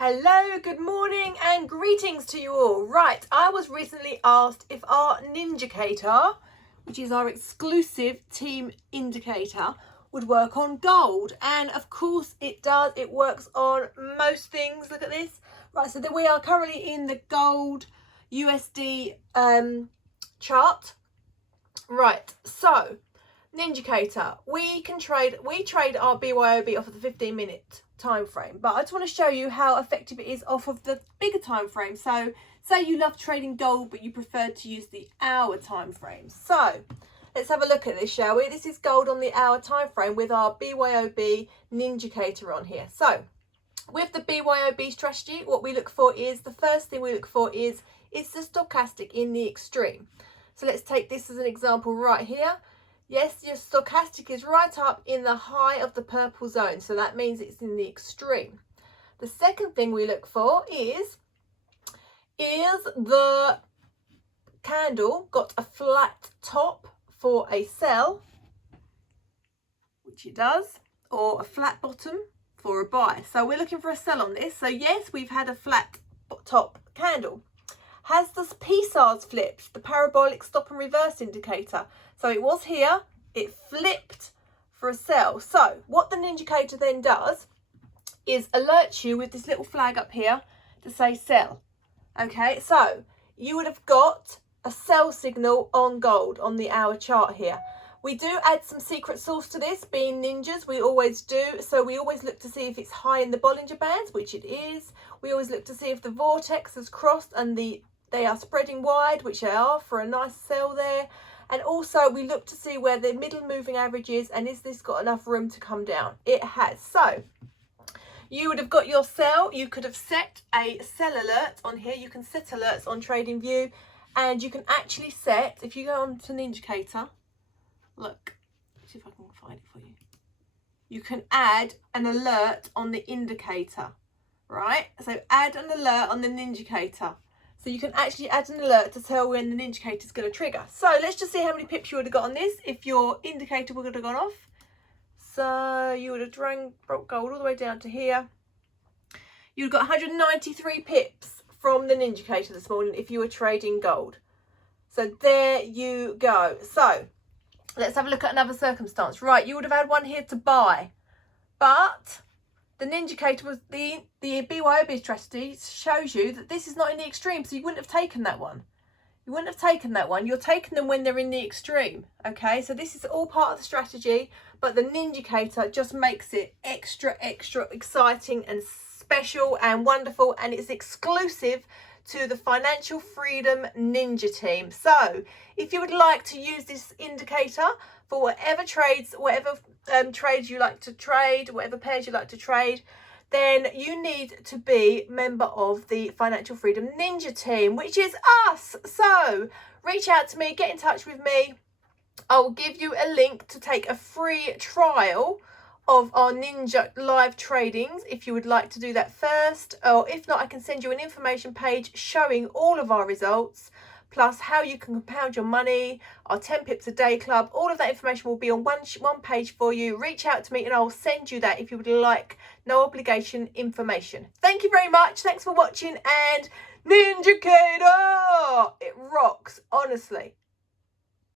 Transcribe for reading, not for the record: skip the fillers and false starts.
Hello, good morning and greetings to you all. Right, I was recently asked if our Ninjacator, which is our exclusive team indicator, would work on gold. And of course it does. It works on most things. Look at this. Right, so we are currently in the gold USD chart. Right, so Ninjacator, we trade our BYOB off of the 15-minute time frame, but I just want to show you how effective it is off of the bigger time frame. So say you love trading gold but you prefer to use the hour time frame. So let's have a look at this, shall we? This is gold on the hour time frame with our BYOB Ninjacator on here. So with the BYOB strategy, what we look for is, the first thing we look for is the stochastic in the extreme. So let's take this as an example right here. Yes, your stochastic is right up in the high of the purple zone. So that means it's in the extreme. The second thing we look for is the candle got a flat top for a sell, which it does, or a flat bottom for a buy. So we're looking for a sell on this. So yes, we've had a flat top candle. Has the PSARS flipped, the parabolic stop and reverse indicator? So it was here, it flipped for a sell. So what the Ninjacator then does is alert you with this little flag up here to say sell. Okay, so you would have got a sell signal on gold on the hour chart here. We do add some secret sauce to this, being ninjas, we always do. So we always look to see if it's high in the Bollinger Bands, which it is. We always look to see if the vortex has crossed and they are spreading wide, which they are, for a nice sell there. And also we look to see where the middle moving average is, and is this got enough room to come down? It has. So you would have got your sell. You could have set a sell alert on here. You can set alerts on TradingView, and you can actually set, if you go on to Ninjacator, look, let's see if I can find it for you. You can add an alert on the indicator, right? So add an alert on the Ninjacator. So you can actually add an alert to tell when the Ninjacator is going to trigger. So let's just see how many pips you would have got on this if your indicator would have gone off. So you would have brought gold all the way down to here. You've got 193 pips from the Ninjacator this morning if you were trading gold. So there you go. So let's have a look at another circumstance. Right, you would have had one here to buy, but the Ninjacator was the BYOB strategy shows you that this is not in the extreme, so you wouldn't have taken that one. You wouldn't have taken that one. You're taking them when they're in the extreme. Okay, so this is all part of the strategy, but the Ninjacator just makes it extra exciting and special and wonderful, and it's exclusive to the Financial Freedom Ninja team. So if you would like to use this indicator for whatever trades, trades you like to trade, whatever pairs you like to trade, then you need to be member of the Financial Freedom Ninja team, which is us. So reach out to me, get in touch with me. I will give you a link to take a free trial of our Ninja live tradings if you would like to do that first, or if not, I can send you an information page showing all of our results, plus how you can compound your money, our 10 pips a day club. All of that information will be on one page for you. Reach out to me and I'll send you that if you would like. No obligation information. Thank you very much. Thanks for watching, and Ninjacator, it rocks, honestly.